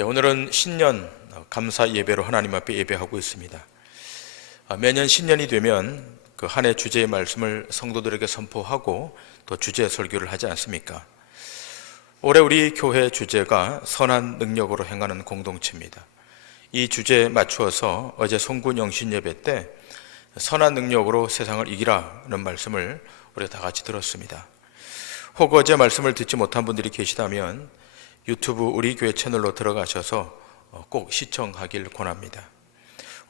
오늘은 신년 감사 예배로 하나님 앞에 예배하고 있습니다. 매년 신년이 되면 그 한 해 주제의 말씀을 성도들에게 선포하고 또 주제 설교를 하지 않습니까? 올해 우리 교회 주제가 선한 능력으로 행하는 공동체입니다. 이 주제에 맞추어서 어제 송군 영신 예배 때 선한 능력으로 세상을 이기라는 말씀을 우리가 다 같이 들었습니다. 혹 어제 말씀을 듣지 못한 분들이 계시다면 유튜브 우리 교회 채널로 들어가셔서 꼭 시청하길 권합니다.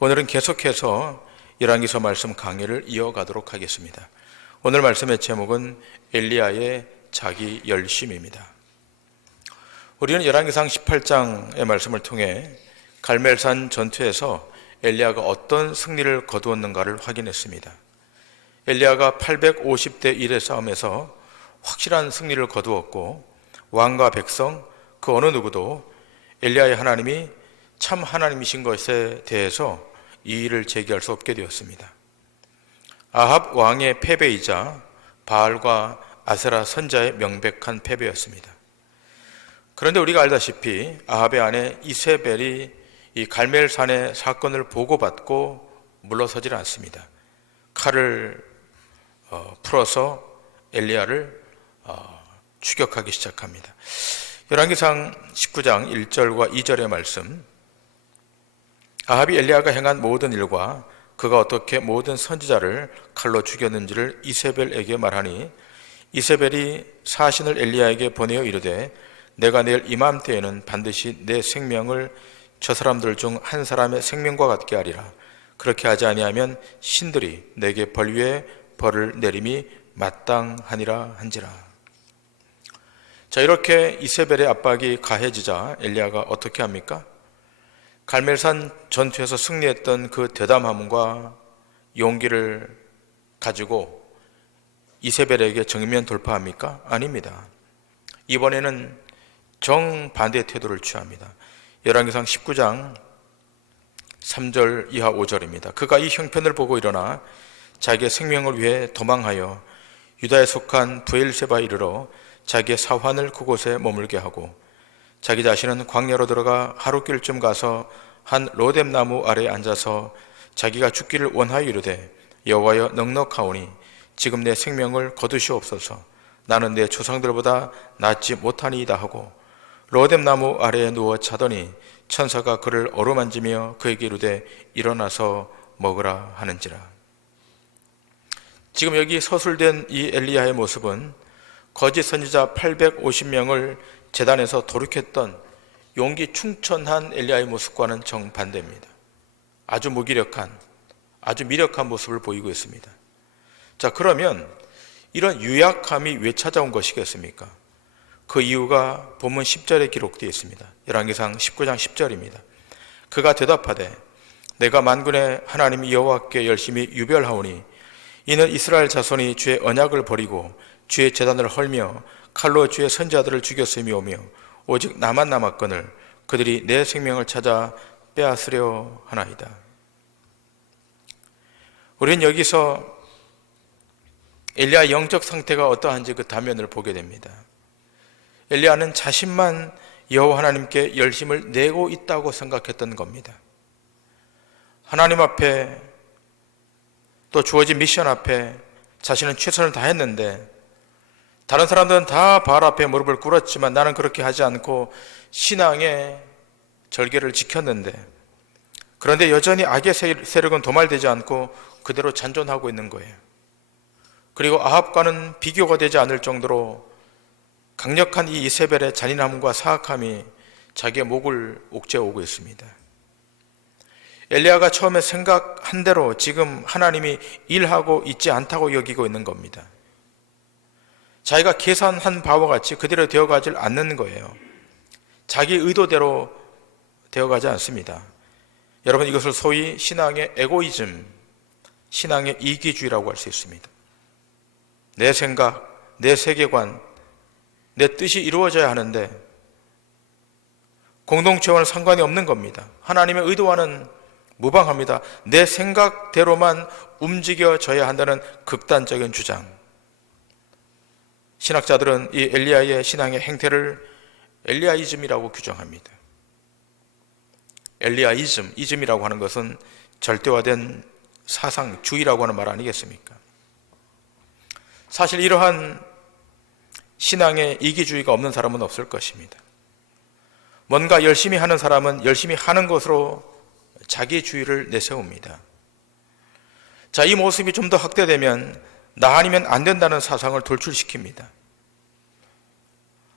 오늘은 계속해서 열왕기서 말씀 강의를 이어가도록 하겠습니다. 오늘 말씀의 제목은 엘리야의 자기 열심입니다. 우리는 열왕기상 18장의 말씀을 통해 갈멜산 전투에서 엘리야가 어떤 승리를 거두었는가를 확인했습니다. 엘리야가 850대 1의 싸움에서 확실한 승리를 거두었고 왕과 백성 그 어느 누구도 엘리야의 하나님이 참 하나님이신 것에 대해서 이의를 제기할 수 없게 되었습니다. 아합 왕의 패배이자 바알과 아세라 선자의 명백한 패배였습니다. 그런데 우리가 알다시피 아합의 아내 이세벨이 이 갈멜산의 사건을 보고받고 물러서질 않습니다. 칼을 풀어서 엘리야를 추격하기 시작합니다. 열왕기상 19장 1절과 2절의 말씀, 아합이 엘리야가 행한 모든 일과 그가 어떻게 모든 선지자를 칼로 죽였는지를 이세벨에게 말하니 이세벨이 사신을 엘리야에게 보내어 이르되 내가 내일 이맘때에는 반드시 내 생명을 저 사람들 중 한 사람의 생명과 같게 하리라. 그렇게 하지 아니하면 신들이 내게 벌 위에 벌을 내림이 마땅하니라 한지라. 자, 이렇게 이세벨의 압박이 가해지자 엘리야가 어떻게 합니까? 갈멜산 전투에서 승리했던 그 대담함과 용기를 가지고 이세벨에게 정면 돌파합니까? 아닙니다. 이번에는 정반대의 태도를 취합니다. 열왕기상 19장 3절 이하 5절입니다. 그가 이 형편을 보고 일어나 자기의 생명을 위해 도망하여 유다에 속한 브엘세바에 이르러 자기의 사환을 그곳에 머물게 하고 자기 자신은 광야로 들어가 하루길쯤 가서 한 로뎀나무 아래에 앉아서 자기가 죽기를 원하여 이르되 여호와여 넉넉하오니 지금 내 생명을 거두시옵소서. 나는 내 조상들보다 낫지 못하니이다 하고 로뎀나무 아래에 누워 자더니 천사가 그를 어루만지며 그에게 이르되 일어나서 먹으라 하는지라. 지금 여기 서술된 이 엘리야의 모습은 거짓 선지자 850명을 제단에서 도륙했던 용기 충천한 엘리야의 모습과는 정반대입니다. 아주 무기력한, 아주 미력한 모습을 보이고 있습니다. 자, 그러면 이런 유약함이 왜 찾아온 것이겠습니까? 그 이유가 본문 10절에 기록되어 있습니다. 열왕기상 19장 10절입니다. 그가 대답하되 내가 만군의 하나님 여호와께 열심히 유별하오니 이는 이스라엘 자손이 주의 언약을 버리고 주의 제단을 헐며 칼로 주의 선지자들을 죽였음이오며 오직 나만 남았거늘 그들이 내 생명을 찾아 빼앗으려 하나이다. 우리는 여기서 엘리야의 영적 상태가 어떠한지 그 단면을 보게 됩니다. 엘리야는 자신만 여호와 하나님께 열심을 내고 있다고 생각했던 겁니다. 하나님 앞에 또 주어진 미션 앞에 자신은 최선을 다했는데 다른 사람들은 다 바알 앞에 무릎을 꿇었지만 나는 그렇게 하지 않고 신앙의 절개를 지켰는데 그런데 여전히 악의 세력은 도말되지 않고 그대로 잔존하고 있는 거예요. 그리고 아합과는 비교가 되지 않을 정도로 강력한 이 이세벨의 잔인함과 사악함이 자기의 목을 옥죄어오고 있습니다. 엘리야가 처음에 생각한 대로 지금 하나님이 일하고 있지 않다고 여기고 있는 겁니다. 자기가 계산한 바와 같이 그대로 되어가질 않는 거예요. 자기 의도대로 되어가지 않습니다. 여러분, 이것을 소위 신앙의 에고이즘, 신앙의 이기주의라고 할 수 있습니다. 내 생각, 내 세계관, 내 뜻이 이루어져야 하는데 공동체와는 상관이 없는 겁니다. 하나님의 의도와는 무방합니다. 내 생각대로만 움직여져야 한다는 극단적인 주장. 신학자들은 이 엘리야의 신앙의 행태를 엘리야이즘이라고 규정합니다. 엘리야이즘, 이즘이라고 하는 것은 절대화된 사상주의라고 하는 말 아니겠습니까? 사실 이러한 신앙에 이기주의가 없는 사람은 없을 것입니다. 뭔가 열심히 하는 사람은 열심히 하는 것으로 자기주의를 내세웁니다. 자, 이 모습이 좀 더 확대되면 나 아니면 안 된다는 사상을 돌출시킵니다.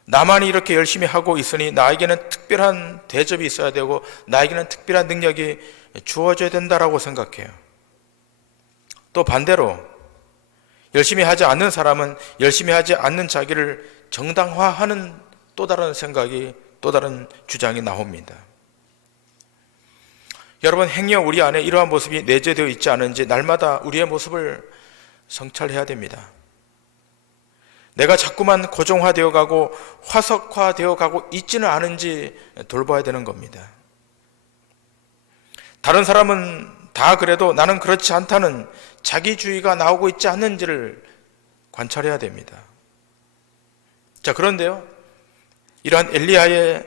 나만이 이렇게 열심히 하고 있으니 나에게는 특별한 대접이 있어야 되고 나에게는 특별한 능력이 주어져야 된다라고 생각해요. 또 반대로 열심히 하지 않는 사람은 열심히 하지 않는 자기를 정당화하는 또 다른 생각이, 또 다른 주장이 나옵니다. 여러분, 행여 우리 안에 이러한 모습이 내재되어 있지 않은지 날마다 우리의 모습을 성찰해야 됩니다. 내가 자꾸만 고정화되어 가고 화석화되어 가고 있지는 않은지 돌봐야 되는 겁니다. 다른 사람은 다 그래도 나는 그렇지 않다는 자기주의가 나오고 있지 않는지를 관찰해야 됩니다. 자, 그런데요, 이러한 엘리야의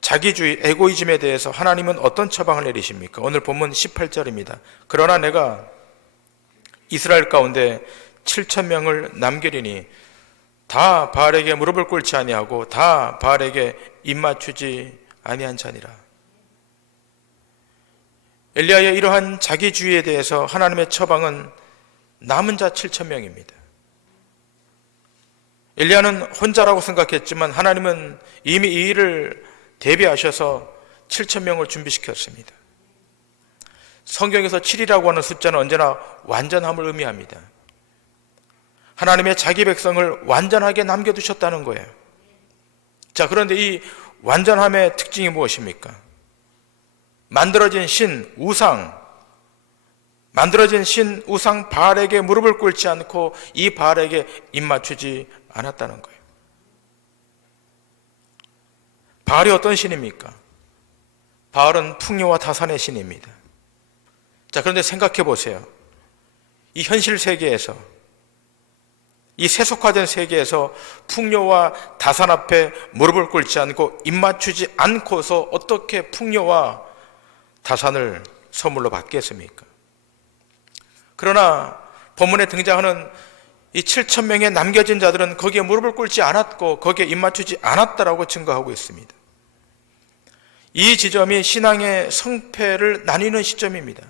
자기주의, 에고이즘에 대해서 하나님은 어떤 처방을 내리십니까? 오늘 본문 18절입니다. 그러나 내가 이스라엘 가운데 7,000명을 남기리니 다 바알에게 무릎을 꿇지 아니하고 다 바알에게 입맞추지 아니한 자니라. 엘리야의 이러한 자기주의에 대해서 하나님의 처방은 남은 자 7,000명입니다. 엘리야는 혼자라고 생각했지만 하나님은 이미 이 일을 대비하셔서 7,000명을 준비시켰습니다. 성경에서 7이라고 하는 숫자는 언제나 완전함을 의미합니다. 하나님의 자기 백성을 완전하게 남겨두셨다는 거예요. 자, 그런데 이 완전함의 특징이 무엇입니까? 만들어진 신, 우상 바알에게 무릎을 꿇지 않고 이 바알에게 입맞추지 않았다는 거예요. 바알이 어떤 신입니까? 바알은 풍요와 다산의 신입니다. 자, 그런데 생각해 보세요. 이 현실 세계에서, 이 세속화된 세계에서 풍요와 다산 앞에 무릎을 꿇지 않고 입맞추지 않고서 어떻게 풍요와 다산을 선물로 받겠습니까? 그러나 본문에 등장하는 이 7,000명의 남겨진 자들은 거기에 무릎을 꿇지 않았고 거기에 입맞추지 않았다라고 증거하고 있습니다. 이 지점이 신앙의 성패를 나뉘는 시점입니다.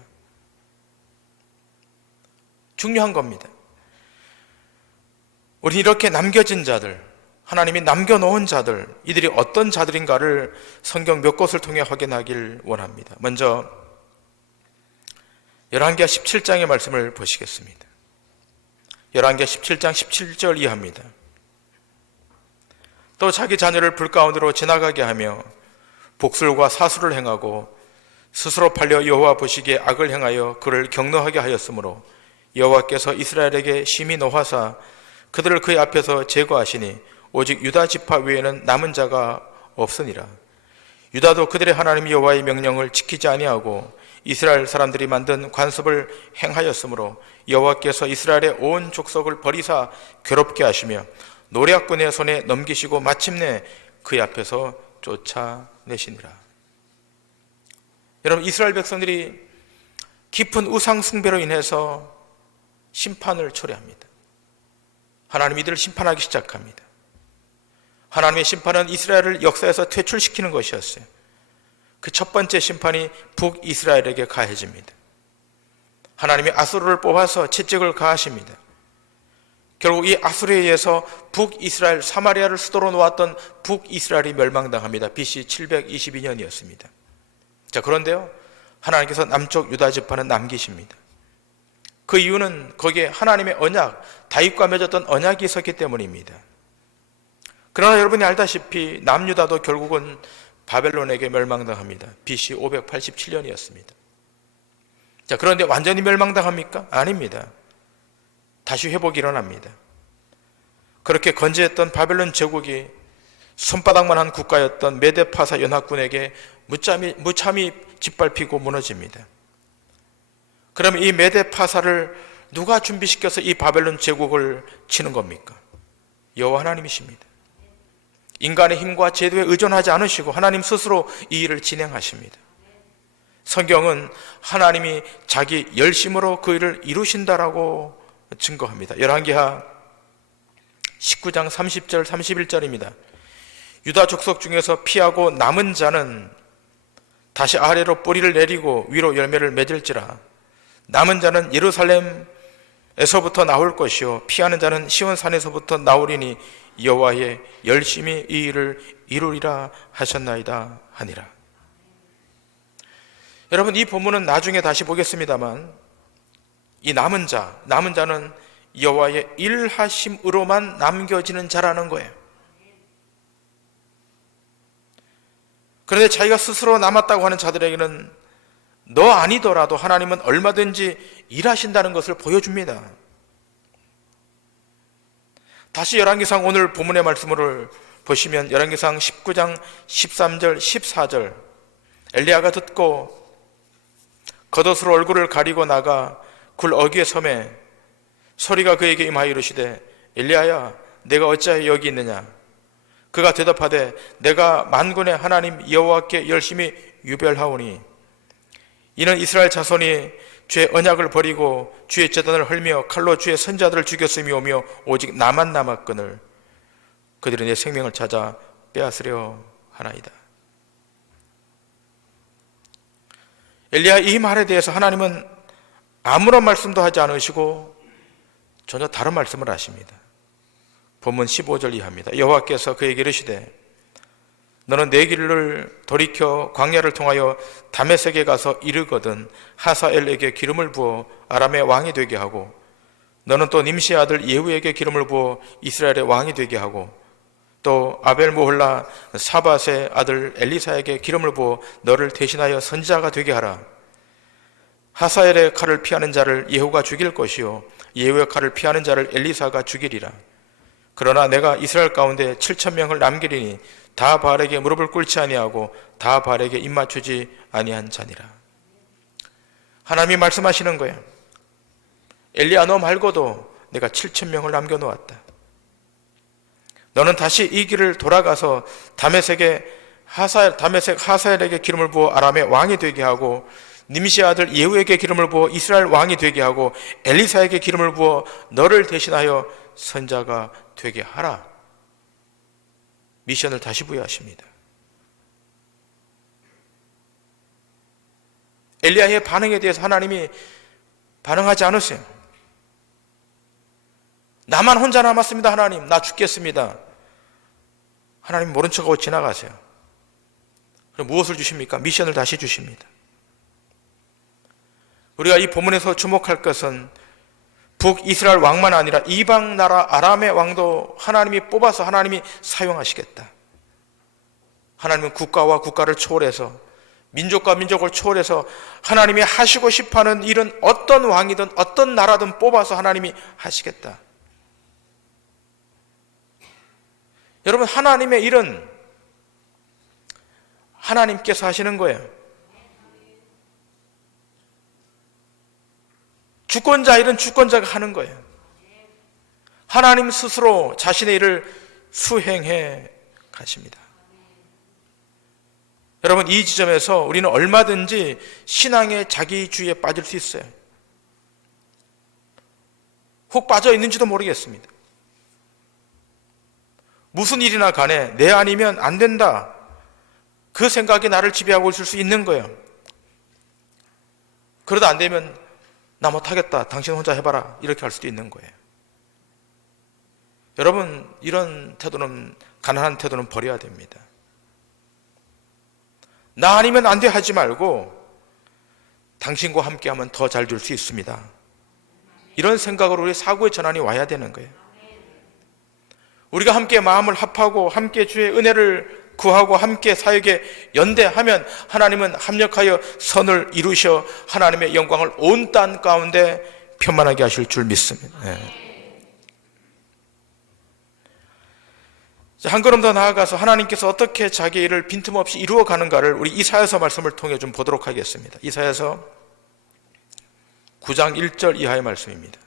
중요한 겁니다. 우리 이렇게 남겨진 자들, 하나님이 남겨놓은 자들, 이들이 어떤 자들인가를 성경 몇 곳을 통해 확인하길 원합니다. 먼저 열왕기하 17장의 말씀을 보시겠습니다. 열왕기하 17장 17절 이하입니다. 또 자기 자녀를 불 가운데로 지나가게 하며 복술과 사수를 행하고 스스로 팔려 여호와 보시기에 악을 행하여 그를 경노하게 하였으므로 여호와께서 이스라엘에게 심히 노하사 그들을 그의 앞에서 제거하시니 오직 유다 지파 외에는 남은 자가 없으니라. 유다도 그들의 하나님 여호와의 명령을 지키지 아니하고 이스라엘 사람들이 만든 관습을 행하였으므로 여호와께서 이스라엘의 온 족속을 버리사 괴롭게 하시며 노략군의 손에 넘기시고 마침내 그의 앞에서 쫓아내시니라. 여러분, 이스라엘 백성들이 깊은 우상 숭배로 인해서 심판을 초래합니다. 하나님이 이들을 심판하기 시작합니다. 하나님의 심판은 이스라엘을 역사에서 퇴출시키는 것이었어요. 그 첫 번째 심판이 북이스라엘에게 가해집니다. 하나님이 아수르를 뽑아서 채찍을 가하십니다. 결국 이 아수르에 의해서 북이스라엘, 사마리아를 수도로 놓았던 북이스라엘이 멸망당합니다. BC 722년이었습니다. 자, 그런데요, 하나님께서 남쪽 유다 지파는 남기십니다. 그 이유는 거기에 하나님의 언약, 다윗과 맺었던 언약이 있었기 때문입니다. 그러나 여러분이 알다시피 남유다도 결국은 바벨론에게 멸망당합니다. BC 587년이었습니다. 자, 그런데 완전히 멸망당합니까? 아닙니다. 다시 회복이 일어납니다. 그렇게 건재했던 바벨론 제국이 손바닥만 한 국가였던 메데파사 연합군에게 무참히 짓밟히고 무너집니다. 그럼 이 메데파사를 누가 준비시켜서 이 바벨론 제국을 치는 겁니까? 여호와 하나님이십니다. 인간의 힘과 제도에 의존하지 않으시고 하나님 스스로 이 일을 진행하십니다. 성경은 하나님이 자기 열심으로 그 일을 이루신다라고 증거합니다. 열왕기하 19장 30절 31절입니다. 유다 족속 중에서 피하고 남은 자는 다시 아래로 뿌리를 내리고 위로 열매를 맺을지라. 남은 자는 예루살렘에서부터 나올 것이요 피하는 자는 시온산에서부터 나오리니 여호와의 열심히 이 일을 이루리라 하셨나이다 하니라. 여러분, 이 본문은 나중에 다시 보겠습니다만 이 남은 자는 여호와의 일하심으로만 남겨지는 자라는 거예요. 그런데 자기가 스스로 남았다고 하는 자들에게는 너 아니더라도 하나님은 얼마든지 일하신다는 것을 보여줍니다. 다시 열왕기상 오늘 본문의 말씀을 보시면 열왕기상 19장 13절 14절 엘리야가 듣고 겉옷으로 얼굴을 가리고 나가 굴 어귀에 섬에 소리가 그에게 임하여 이르시되 엘리야야 내가 어찌하여 여기 있느냐. 그가 대답하되 내가 만군의 하나님 여호와께 열심히 유별하오니 이는 이스라엘 자손이 주의 언약을 버리고 주의 제단을 헐며 칼로 주의 선자들을 죽였음이오며 오직 나만 남았거늘 그들이 내 생명을 찾아 빼앗으려 하나이다. 엘리야의 이 말에 대해서 하나님은 아무런 말씀도 하지 않으시고 전혀 다른 말씀을 하십니다. 본문 15절 이하입니다. 여호와께서 그에게 이르시되 너는 내 길을 돌이켜 광야를 통하여 다메섹에 가서 이르거든 하사엘에게 기름을 부어 아람의 왕이 되게 하고 너는 또 님시의 아들 예후에게 기름을 부어 이스라엘의 왕이 되게 하고 또 아벨모홀라 사밧의 아들 엘리사에게 기름을 부어 너를 대신하여 선지자가 되게 하라. 하사엘의 칼을 피하는 자를 예후가 죽일 것이요 예후의 칼을 피하는 자를 엘리사가 죽이리라. 그러나 내가 이스라엘 가운데 7,000명을 남기리니 다 바알에게 무릎을 꿇지 아니하고 다 바알에게 입맞추지 아니한 자니라. 하나님이 말씀하시는 거예요. 엘리야 너 말고도 내가 7,000명을 남겨놓았다. 너는 다시 이 길을 돌아가서 다메섹 하사엘에게 기름을 부어 아람의 왕이 되게 하고 님시의 아들 예후에게 기름을 부어 이스라엘 왕이 되게 하고 엘리사에게 기름을 부어 너를 대신하여 선자가 되게 하라. 미션을 다시 부여하십니다. 엘리야의 반응에 대해서 하나님이 반응하지 않으세요. 나만 혼자 남았습니다. 하나님 나 죽겠습니다. 하나님 모른 척하고 지나가세요. 그럼 무엇을 주십니까? 미션을 다시 주십니다. 우리가 이 본문에서 주목할 것은 북이스라엘 왕만 아니라 이방 나라 아람의 왕도 하나님이 뽑아서 하나님이 사용하시겠다. 하나님은 국가와 국가를 초월해서 민족과 민족을 초월해서 하나님이 하시고 싶어하는 일은 어떤 왕이든 어떤 나라든 뽑아서 하나님이 하시겠다. 여러분 하나님의 일은 하나님께서 하시는 거예요. 주권자 일은 주권자가 하는 거예요. 하나님 스스로 자신의 일을 수행해 가십니다. 여러분 이 지점에서 우리는 얼마든지 신앙의 자기주의에 빠질 수 있어요. 혹 빠져 있는지도 모르겠습니다. 무슨 일이나 간에 내 아니면 안 된다. 그 생각이 나를 지배하고 있을 수 있는 거예요. 그러다 안 되면 나 못하겠다. 당신 혼자 해봐라. 이렇게 할 수도 있는 거예요. 여러분 이런 태도는 가난한 태도는 버려야 됩니다. 나 아니면 안 돼 하지 말고 당신과 함께하면 더 잘 될 수 있습니다. 이런 생각으로 우리 사고의 전환이 와야 되는 거예요. 우리가 함께 마음을 합하고 함께 주의 은혜를 구하고 함께 사역에 연대하면 하나님은 합력하여 선을 이루셔 하나님의 영광을 온 땅 가운데 편만하게 하실 줄 믿습니다. 한 걸음 더 나아가서 하나님께서 어떻게 자기 일을 빈틈없이 이루어가는가를 우리 이사야서 말씀을 통해 좀 보도록 하겠습니다. 이사야서 9장 1절 이하의 말씀입니다.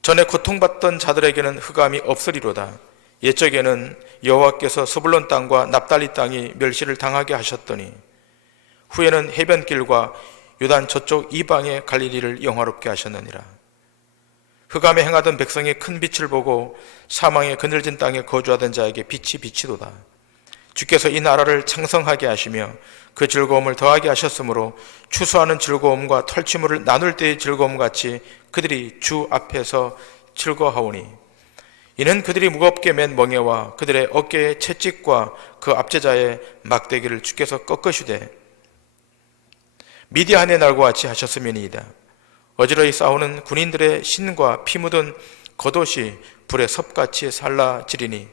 전에 고통받던 자들에게는 흑암이 없으리로다. 옛적에는 여호와께서 스불론 땅과 납달리 땅이 멸시를 당하게 하셨더니 후에는 해변길과 요단 저쪽 이방의 갈릴리를 영화롭게 하셨느니라. 흑암에 행하던 백성이 큰 빛을 보고 사망의 그늘진 땅에 거주하던 자에게 빛이 비치도다. 주께서 이 나라를 창성하게 하시며 그 즐거움을 더하게 하셨으므로 추수하는 즐거움과 털취물을 나눌 때의 즐거움 같이 그들이 주 앞에서 즐거워하오니 이는 그들이 무겁게 맨 멍에와 그들의 어깨의 채찍과 그 압제자의 막대기를 주께서 꺾으시되 미디안의 날과 같이 하셨음이니이다. 어지러이 싸우는 군인들의 신과 피 묻은 겉옷이 불에 섭같이 살라지리니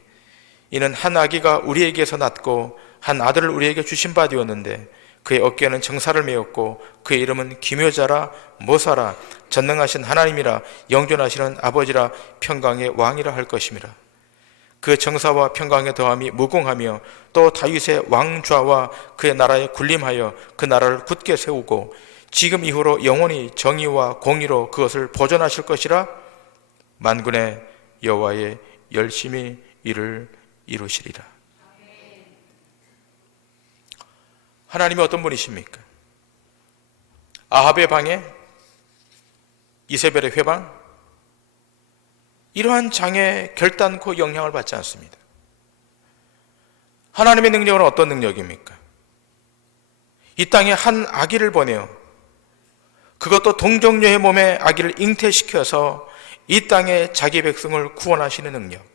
이는 한 아기가 우리에게서 낳고 한 아들을 우리에게 주신 바 되었는데 그의 어깨에는 정사를 메었고 그의 이름은 기묘자라 모사라 전능하신 하나님이라 영존하시는 아버지라 평강의 왕이라 할 것임이라. 그 정사와 평강의 더함이 무궁하며 또 다윗의 왕좌와 그의 나라에 군림하여 그 나라를 굳게 세우고 지금 이후로 영원히 정의와 공의로 그것을 보존하실 것이라. 만군의 여호와의 열심히 이를 이루시리라. 하나님이 어떤 분이십니까? 아합의 방해, 이세벨의 회방, 이러한 장에 결단코 영향을 받지 않습니다. 하나님의 능력은 어떤 능력입니까? 이 땅에 한 아기를 보내어 그것도 동정녀의 몸에 아기를 잉태시켜서 이 땅에 자기 백성을 구원하시는 능력,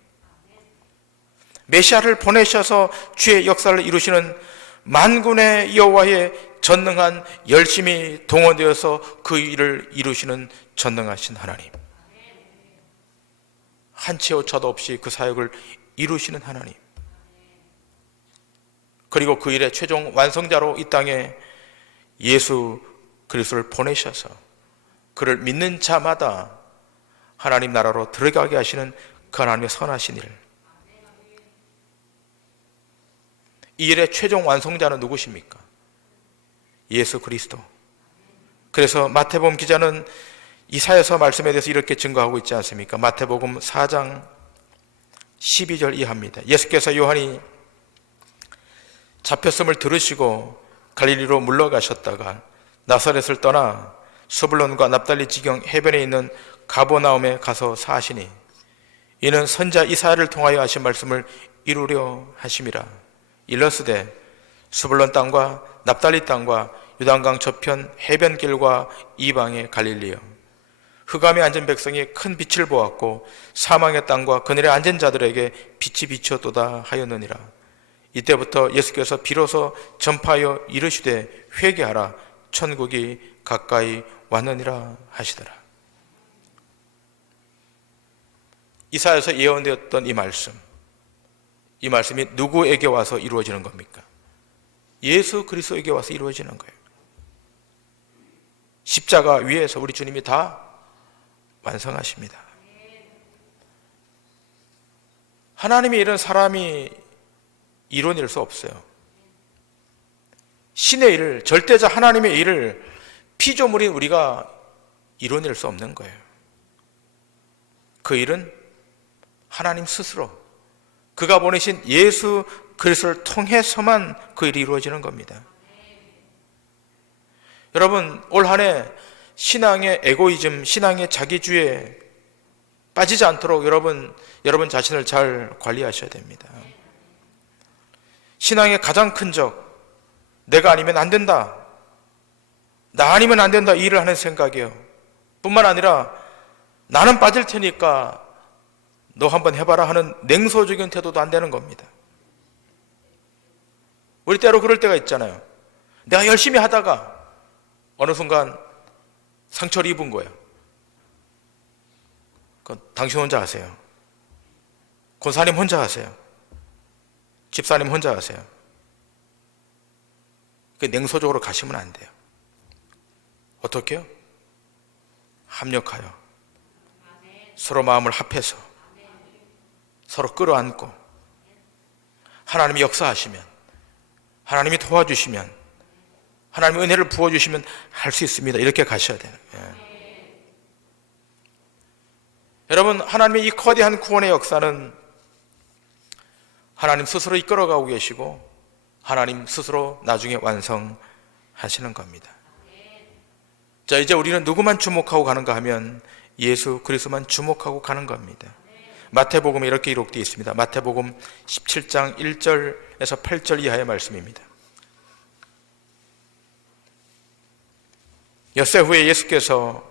메시아를 보내셔서 주의 역사를 이루시는 만군의 여호와의 전능한 열심히 동원되어서 그 일을 이루시는 전능하신 하나님, 한치 오차도 없이 그 사역을 이루시는 하나님, 그리고 그 일의 최종 완성자로 이 땅에 예수 그리스도를 보내셔서 그를 믿는 자마다 하나님 나라로 들어가게 하시는 그 하나님의 선하신 일, 이 일의 최종 완성자는 누구십니까? 예수 그리스도. 그래서 마태복음 기자는 이사야서 말씀에 대해서 이렇게 증거하고 있지 않습니까? 마태복음 4장 12절 이하입니다. 예수께서 요한이 잡혔음을 들으시고 갈릴리로 물러가셨다가 나사렛을 떠나 스불론과 납달리 지경 해변에 있는 가버나움에 가서 사시니 이는 선자 이사야를 통하여 하신 말씀을 이루려 하심이라. 일러스되 스불론 땅과 납달리 땅과 유단강 저편 해변길과 이방의 갈릴리여, 흑암에 앉은 백성이 큰 빛을 보았고 사망의 땅과 그늘에 앉은 자들에게 빛이 비쳤도다 하였느니라. 이때부터 예수께서 비로소 전파하여 이르시되 회개하라, 천국이 가까이 왔느니라 하시더라. 이사야에서 예언되었던 이 말씀이 누구에게 와서 이루어지는 겁니까? 예수 그리스도에게 와서 이루어지는 거예요. 십자가 위에서 우리 주님이 다 완성하십니다. 하나님의 일은 사람이 이뤄낼 수 없어요. 신의 일을, 절대자 하나님의 일을 피조물인 우리가 이뤄낼 수 없는 거예요. 그 일은 하나님 스스로, 그가 보내신 예수 그리스도를 통해서만 그 일이 이루어지는 겁니다. 여러분, 올 한 해 신앙의 에고이즘, 신앙의 자기주의에 빠지지 않도록 여러분 자신을 잘 관리하셔야 됩니다. 신앙의 가장 큰 적, 내가 아니면 안 된다, 나 아니면 안 된다, 이 일을 하는 생각이에요. 뿐만 아니라 나는 빠질 테니까 너 한번 해봐라 하는 냉소적인 태도도 안 되는 겁니다. 우리 때로 그럴 때가 있잖아요. 내가 열심히 하다가 어느 순간 상처를 입은 거예요. 당신 혼자 하세요. 권사님 혼자 하세요. 집사님 혼자 하세요. 냉소적으로 가시면 안 돼요. 어떻게 해요? 합력하여 서로 마음을 합해서 서로 끌어안고 하나님이 역사하시면, 하나님이 도와주시면, 하나님의 은혜를 부어주시면 할 수 있습니다. 이렇게 가셔야 돼요. 여러분, 하나님의 이 거대한 구원의 역사는 하나님 스스로 이끌어가고 계시고 하나님 스스로 나중에 완성하실 하시는 겁니다. 자, 이제 우리는 누구만 주목하고 가는가 하면 예수 그리스도만 주목하고 가는 겁니다. 마태복음에 이렇게 기록되어 있습니다. 마태복음 17장 1절에서 8절 이하의 말씀입니다. 엿새 후에 예수께서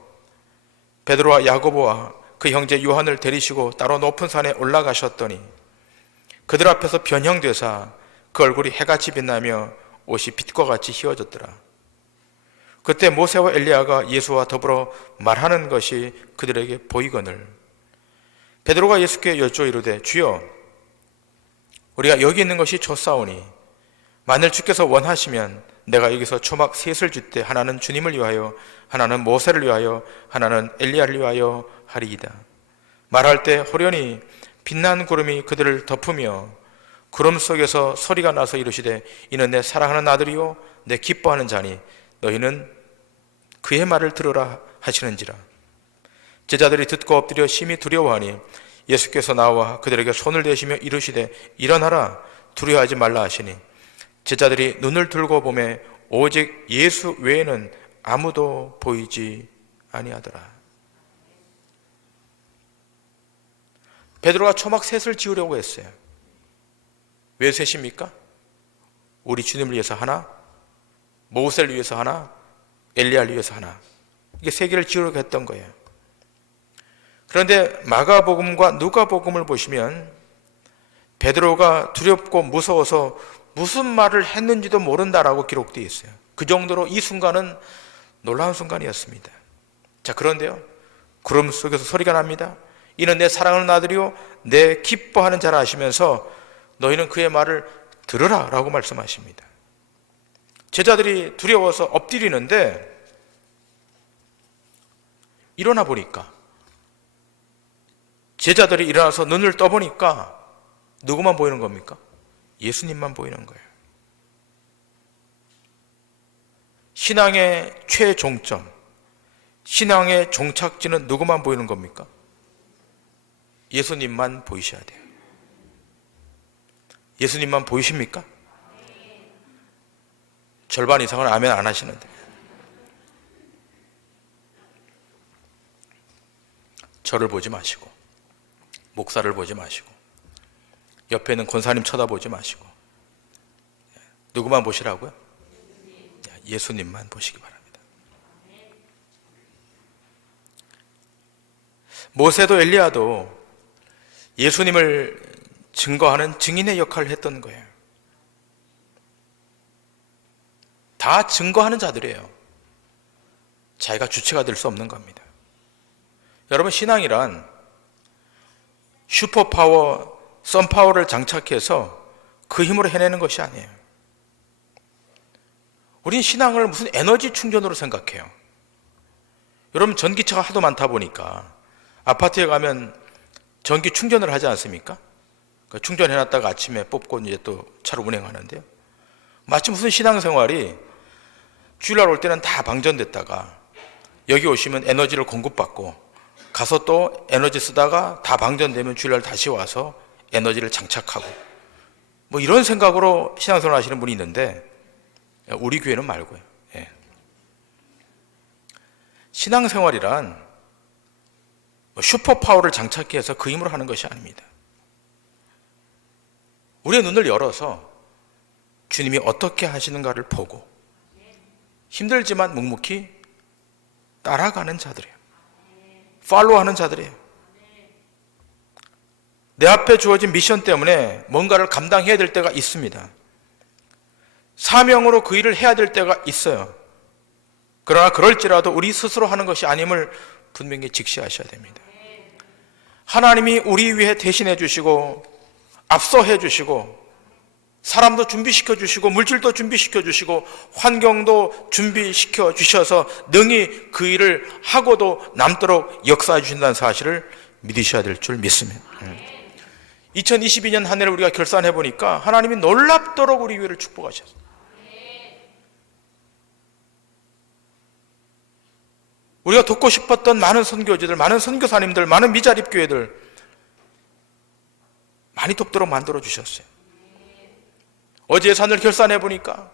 베드로와 야고보와 그 형제 요한을 데리시고 따로 높은 산에 올라가셨더니 그들 앞에서 변형되사 그 얼굴이 해같이 빛나며 옷이 빛과 같이 휘어졌더라. 그때 모세와 엘리야가 예수와 더불어 말하는 것이 그들에게 보이거늘 베드로가 예수께 여쭈어 이르되 주여 우리가 여기 있는 것이 좋사오니 만일 주께서 원하시면 내가 여기서 초막 셋을 줄 때 하나는 주님을 위하여 하나는 모세를 위하여 하나는 엘리야를 위하여 하리이다. 말할 때 호련히 빛난 구름이 그들을 덮으며 구름 속에서 소리가 나서 이르시되 이는 내 사랑하는 아들이요 내 기뻐하는 자니 너희는 그의 말을 들으라 하시는지라. 제자들이 듣고 엎드려 심히 두려워하니 예수께서 나와 그들에게 손을 대시며 이르시되 일어나라 두려워하지 말라 하시니 제자들이 눈을 들고 보매 오직 예수 외에는 아무도 보이지 아니하더라. 베드로가 초막 셋을 지으려고 했어요. 왜 셋입니까? 우리 주님을 위해서 하나, 모세를 위해서 하나, 엘리야를 위해서 하나. 이게 세 개를 지으려고 했던 거예요. 그런데 마가복음과 누가복음을 보시면 베드로가 두렵고 무서워서 무슨 말을 했는지도 모른다라고 기록되어 있어요. 그 정도로 이 순간은 놀라운 순간이었습니다. 자, 그런데요, 구름 속에서 소리가 납니다. 이는 내 사랑하는 아들이요 내 기뻐하는 자라 하시면서 너희는 그의 말을 들으라 라고 말씀하십니다. 제자들이 두려워서 엎드리는데 일어나 보니까 제자들이 일어나서 눈을 떠보니까 누구만 보이는 겁니까? 예수님만 보이는 거예요. 신앙의 최종점, 신앙의 종착지는 누구만 보이는 겁니까? 예수님만 보이셔야 돼요. 예수님만 보이십니까? 절반 이상은 아멘 안 하시는데. 저를 보지 마시고 목사를 보지 마시고 옆에 있는 권사님 쳐다보지 마시고 누구만 보시라고요? 예수님만 보시기 바랍니다. 모세도 엘리야도 예수님을 증거하는 증인의 역할을 했던 거예요. 다 증거하는 자들이에요. 자기가 주체가 될 수 없는 겁니다. 여러분, 신앙이란 슈퍼파워, 썬파워를 장착해서 그 힘으로 해내는 것이 아니에요. 우린 신앙을 무슨 에너지 충전으로 생각해요. 여러분, 전기차가 하도 많다 보니까 아파트에 가면 전기 충전을 하지 않습니까? 충전해놨다가 아침에 뽑고 이제 또 차로 운행하는데요. 마치 무슨 신앙생활이 주일날 올 때는 다 방전됐다가 여기 오시면 에너지를 공급받고 가서 또 에너지 쓰다가 다 방전되면 주일날 다시 와서 에너지를 장착하고 뭐 이런 생각으로 신앙생활 하시는 분이 있는데 우리 교회는 말고요. 예. 신앙생활이란 슈퍼파워를 장착해서 그 힘으로 하는 것이 아닙니다. 우리의 눈을 열어서 주님이 어떻게 하시는가를 보고 힘들지만 묵묵히 따라가는 자들이에요. 팔로우하는 자들이에요. 내 앞에 주어진 미션 때문에 뭔가를 감당해야 될 때가 있습니다. 사명으로 그 일을 해야 될 때가 있어요. 그러나 그럴지라도 우리 스스로 하는 것이 아님을 분명히 직시하셔야 됩니다. 하나님이 우리 위해 대신해 주시고 앞서해 주시고 사람도 준비시켜 주시고 물질도 준비시켜 주시고 환경도 준비시켜 주셔서 능히 그 일을 하고도 남도록 역사해 주신다는 사실을 믿으셔야 될 줄 믿습니다. 2022년 한 해를 우리가 결산해 보니까 하나님이 놀랍도록 우리 교회를 축복하셨어요. 우리가 돕고 싶었던 많은 선교지들, 많은 선교사님들, 많은 미자립 교회들 많이 돕도록 만들어 주셨어요. 어제 예산을 결산해 보니까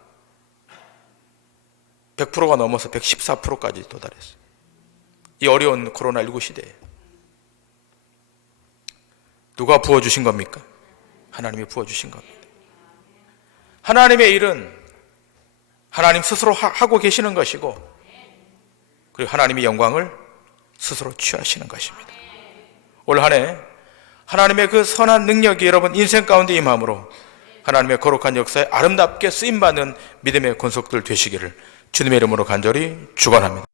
100%가 넘어서 114%까지 도달했어요. 이 어려운 코로나19 시대에 누가 부어주신 겁니까? 하나님이 부어주신 겁니다. 하나님의 일은 하나님 스스로 하고 계시는 것이고, 그리고 하나님의 영광을 스스로 취하시는 것입니다. 올 한 해 하나님의 그 선한 능력이 여러분 인생 가운데 임함으로 하나님의 거룩한 역사에 아름답게 쓰임받는 믿음의 권속들 되시기를 주님의 이름으로 간절히 축원합니다.